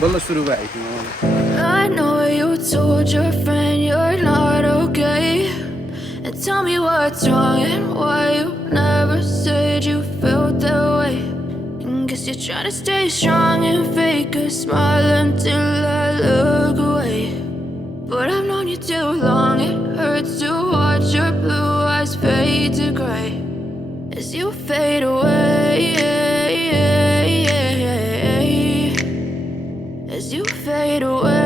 बल्ल सुरु भयो आइथिङ I know you told your friend you're not okay, and tell me what's wrong and why you never said you felt that way. And guess you're trying to stay strong and fake a smile until I look away. But I've known you too long, it hurts to watch your blue eyes fade to gray as you fade away, as you fade away.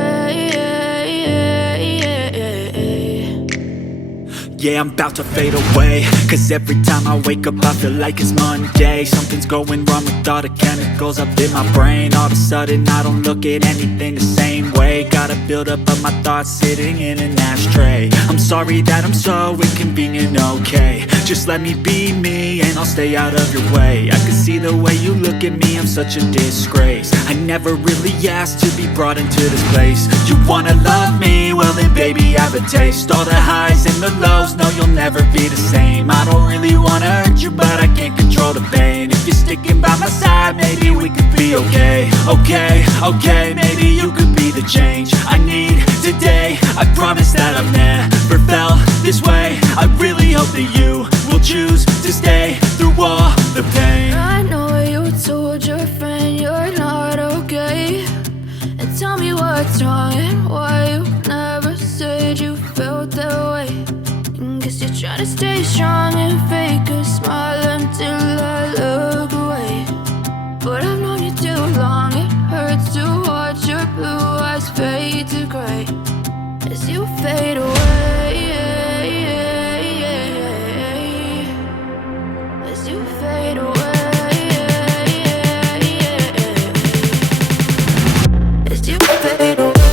Yeah, I'm about to fade away, 'cause every time I wake up I feel like it's Monday. Something's going wrong with all the chemicals up in my brain. All of a sudden I don't look at anything the same way. Gotta build up of my thoughts sitting in an ashtray. I'm sorry that I'm so inconvenient, okay. Just let me be me and I'll stay out of your way. I can see the way you look at me, I'm such a disgrace. I never really asked to be brought into this place. You wanna love me? Well then baby have a taste. All the highs and the lows, no you'll never be the same. I don't really wanna hurt you but I can't control the pain. If you're sticking by my side maybe we could be okay. Okay, maybe you could be the change I need today. I promise that I've never felt this way. I really hope that you will choose to stay through all the pain. I know you told your friend you're not okay, and tell me what's wrong and why you never said you felt that way. And guess you're trying to stay strong and fake a smile until I look away. But I've known you too long, it hurts to watch your blue eyes fade to gray as you fade away, as you fade away, as you fade away,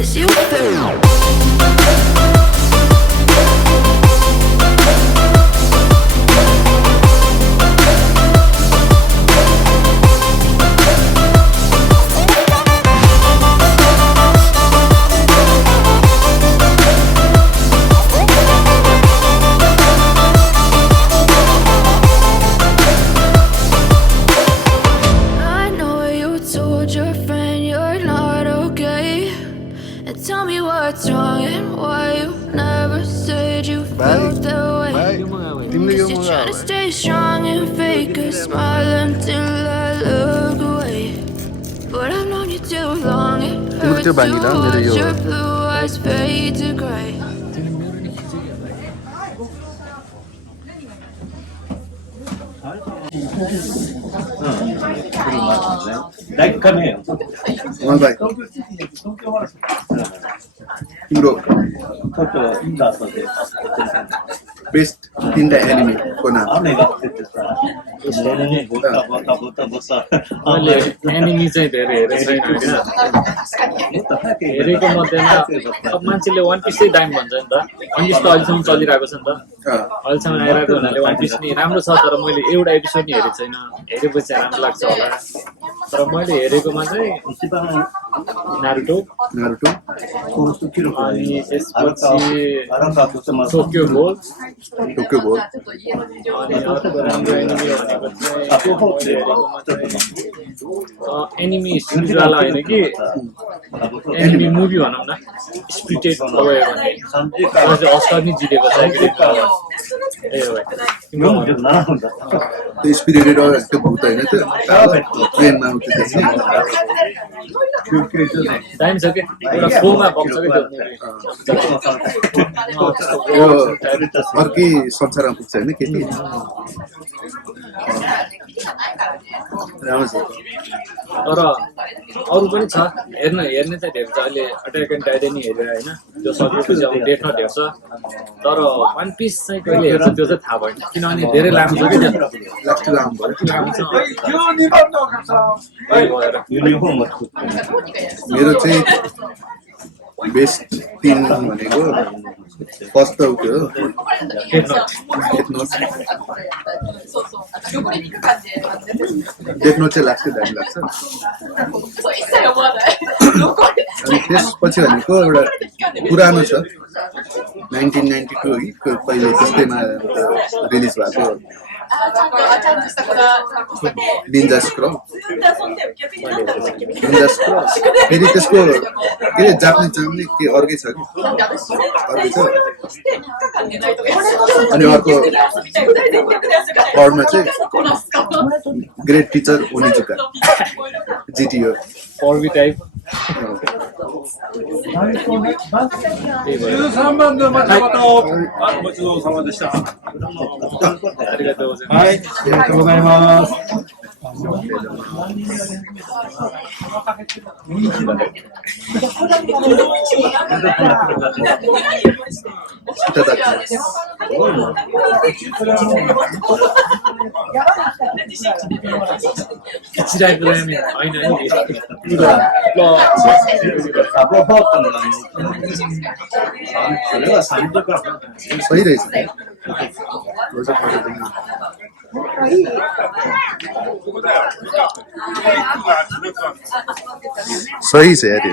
as you fade away. त्यो बाँकी ल मेरो यो तिम्रो best तीनटा enemy को नाम मैले enemy चाहिँ धेरै हेरेको मध्येमा अब मान्छेले वान पिसै दाम भन्छ नि त वान पिस त अहिलेसम्म चलिरहेको छ नि त अहिलेसम्म आइरहेको हुनाले वान पिस नि राम्रो छ तर मैले एउटा एपिसोड नि हेरेको छैन हेरेपछि राम्रो लाग्छ होला तर मैले हेरेकोमा चाहिँ नारुतो Naruto. अनि त्यसपछि टोक्यो गोल Tokyo Ghoul. अनि अर्को राम्रो एनिमी भनेको चाहिँ एनिमी सिरिजवाला होइन कि एनिमी मुभी भनौँ न स्पिरिटेड अवे भन्ने अस्कार नि जितेको छ ए हो तिम्रो त्यो स्पिरिटेड त्यो भूत होइन त्यो ट्रेनमा आउँथ्यो त्यसले टाइम छ कि एउटा फोमा बग्छ कि त्यो अर्कै संसारमा पुग्छ होइन केटी राम्रो छ तर अरू पनि छ हेर्ने चाहिँ धेरै छ अहिले अट्याक एन्ड टाइटन नि हेरेर होइन त्यो सकेपछि अब डेथ नट हेर्छ तर वान पिस चाहिँ कहिले हेर्छ त्यो चाहिँ थाहा भएन किनभने धेरै लामो छ कि लास्ट लामो भयो लामो छ मेरो चाहिँ बेस्ट 3 भनेको फर्स्ट त उयो डेथ नोट चाहिँ लाग्छ दामी लाग्छ अनि त्यसपछि भनेको एउटा पुरानो छ 1992 कि पहिले त्यस्तैमा रिलिज भएको निन्जा स्क्रल फेरि त्यसको के अरे जापानी के अर्कै छ कि अर्कै छ अनि अर्को पढ्न चाहिँ ग्रेट टिचर ओनिजुका जिटिओ फर्बी टाइप सही रहेछ सही छ यार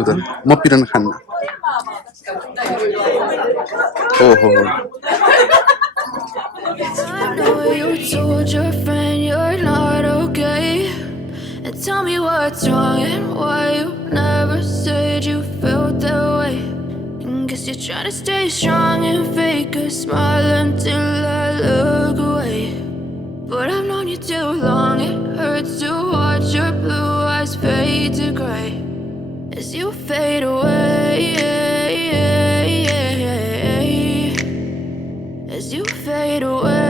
उधर म पिरन खान्न ओहो I know you told your friend you're not okay. And tell me what's wrong and why you never said you felt that way. And guess you're trying to stay strong and fake a smile until I look away. But I've known you too long, it hurts to watch your blue eyes fade to gray as you fade away. As you fade away.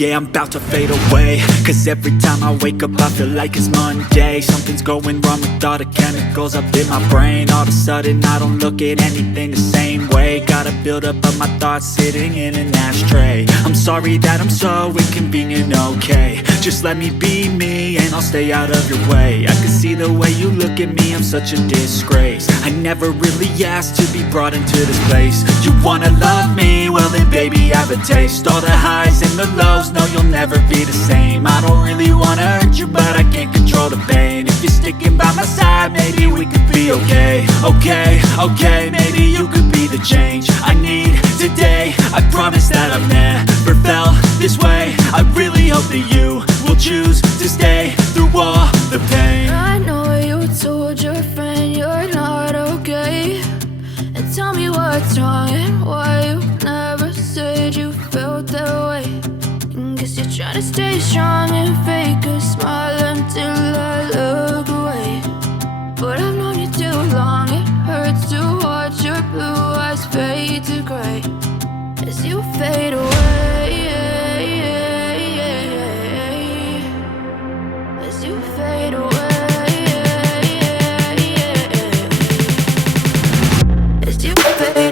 Yeah, I'm about to fade away, 'cause every time I wake up I feel like it's Monday. Something's going wrong with all the chemicals up in my brain. All of a sudden I don't look at anything the same way. Gotta build up of my thoughts sitting in an ashtray. I'm sorry that I'm so inconvenient, okay. Just let me be me and I'll stay out of your way. I can see the way you look at me, I'm such a disgrace. I never really asked to be brought into this place. You wanna love me? Well then baby I have a taste. All the highs and the lows, no you'll never be the same. I don't really wanna hurt you but I can't control the pain. If you're sticking by my side, maybe we could be okay. Okay, maybe you could be the change I need today. I promise that I've never felt this way. I really hope that you will choose to stay through all the pain. I know you told your friend you're not okay. And tell me what's wrong and why you never said you felt that way. And guess you're trying to stay strong and fake a smile until I look away. But I've known you too long, it hurts to watch your blue eyes fade to gray as you fade away. As you fade away. As you fade